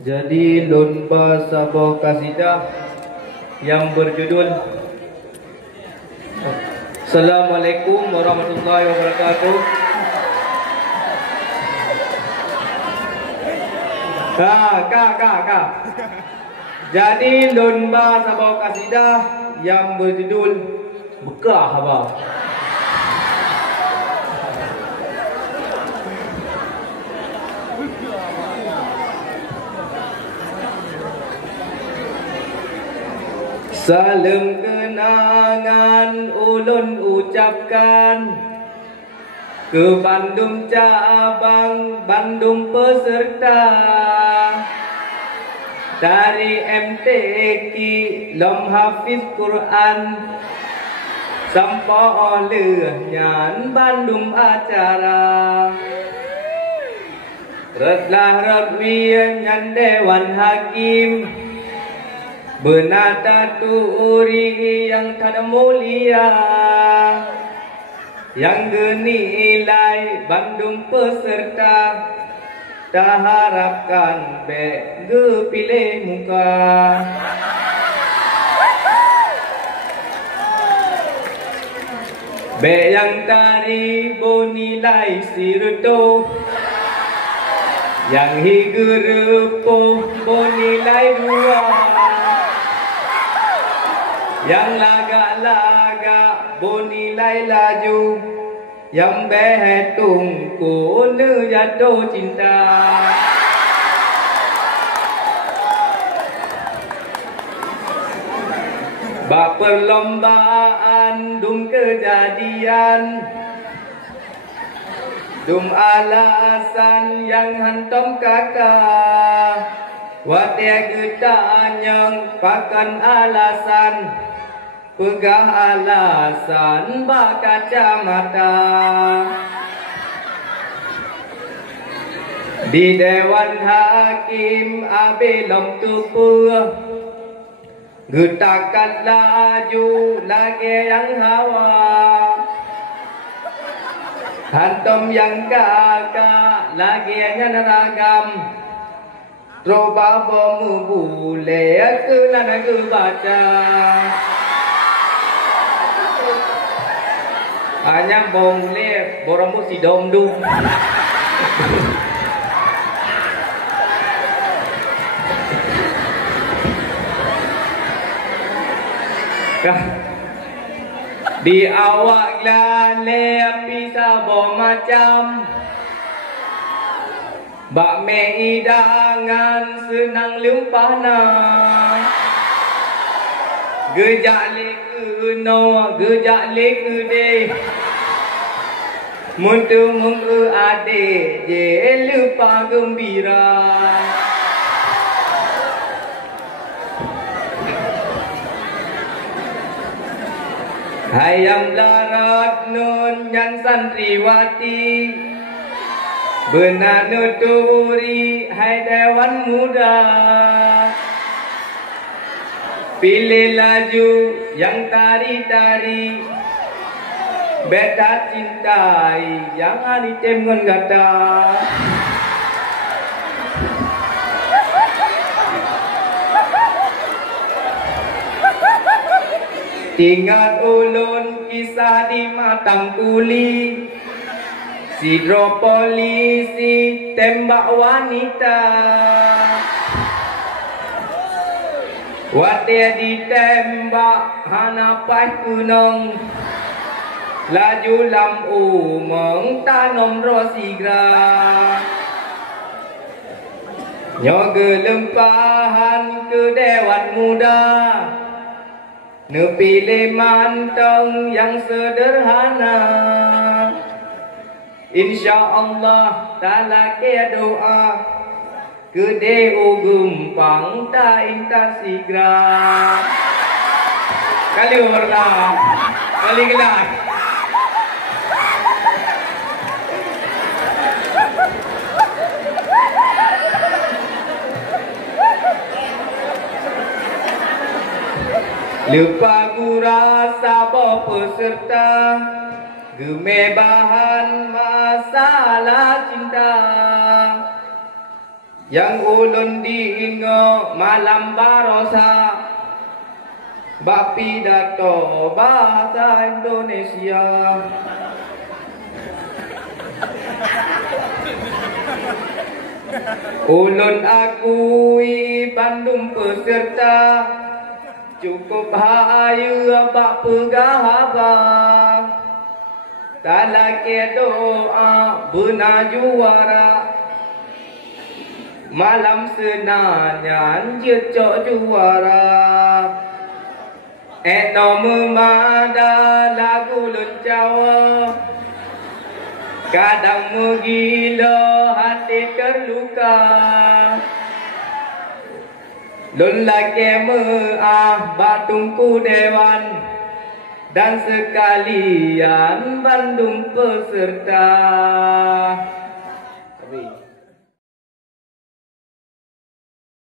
Jadi lomba sabah kasidah yang berjudul Assalamualaikum warahmatullahi wabarakatuh. Kak. Jadi lomba sabah kasidah yang berjudul Bekah Abah. Salam kenangan ulun ucapkan ke Bandung cabang Bandung peserta dari MTQ Lom Hafiz Quran sampai oleh nyan Bandung acara redlah redwi nyan Dewan Hakim Benata tuuri yang tak mulia yang genilai Bandung peserta tak harapkan be pilih muka be yang tari bonilai siruto yang higerepo bonilai dua yang laga-laga bonilai laju yang behetung kone jatuh cinta bak perlombaan dum kejadian dum alasan yang hantam kakak watia getanyang pakan alasan pegah alasan bak kacamata di Dewan Hakim abe lom tupu getakan laju lagi yang hawa hantam yang kakak lagi yang ragam Troba bomu bule ke nana ke baca hanya bongle boramu si domdum di awak lale pisah bom macam bak mei dangan senang lempana gejak lek no gejak lek de muntu mungu ade je lupa gembira hayam larat nun yang santriwati benar nuturi hai Dewan Muda pilih laju yang tari-tari beta cintai yang ani temen gata tinggal ulun kisah di Matang Kuli sidro polisi tembak wanita watia ditembak hanapai kunong laju lam umeng tanom rosigra nyoge lempahan ke Dewan Muda nepilih manteng yang sederhana Insya Allah ta'ala ke doa Gede gumpang ta inta sigra kali warna kali gelas lupa gura sabo peserta gemebahan masalah cinta yang ulun diingo malam barosa bak pidato bahasa Indonesia. Ulun akui Bandung peserta cukup hayu bak pegahaba talake doa benar juara malam senanyan jecok juara eno memada lagu luncawa kadang menggila hati terluka lun lagi batungku dewan dan sekalian Bandung peserta.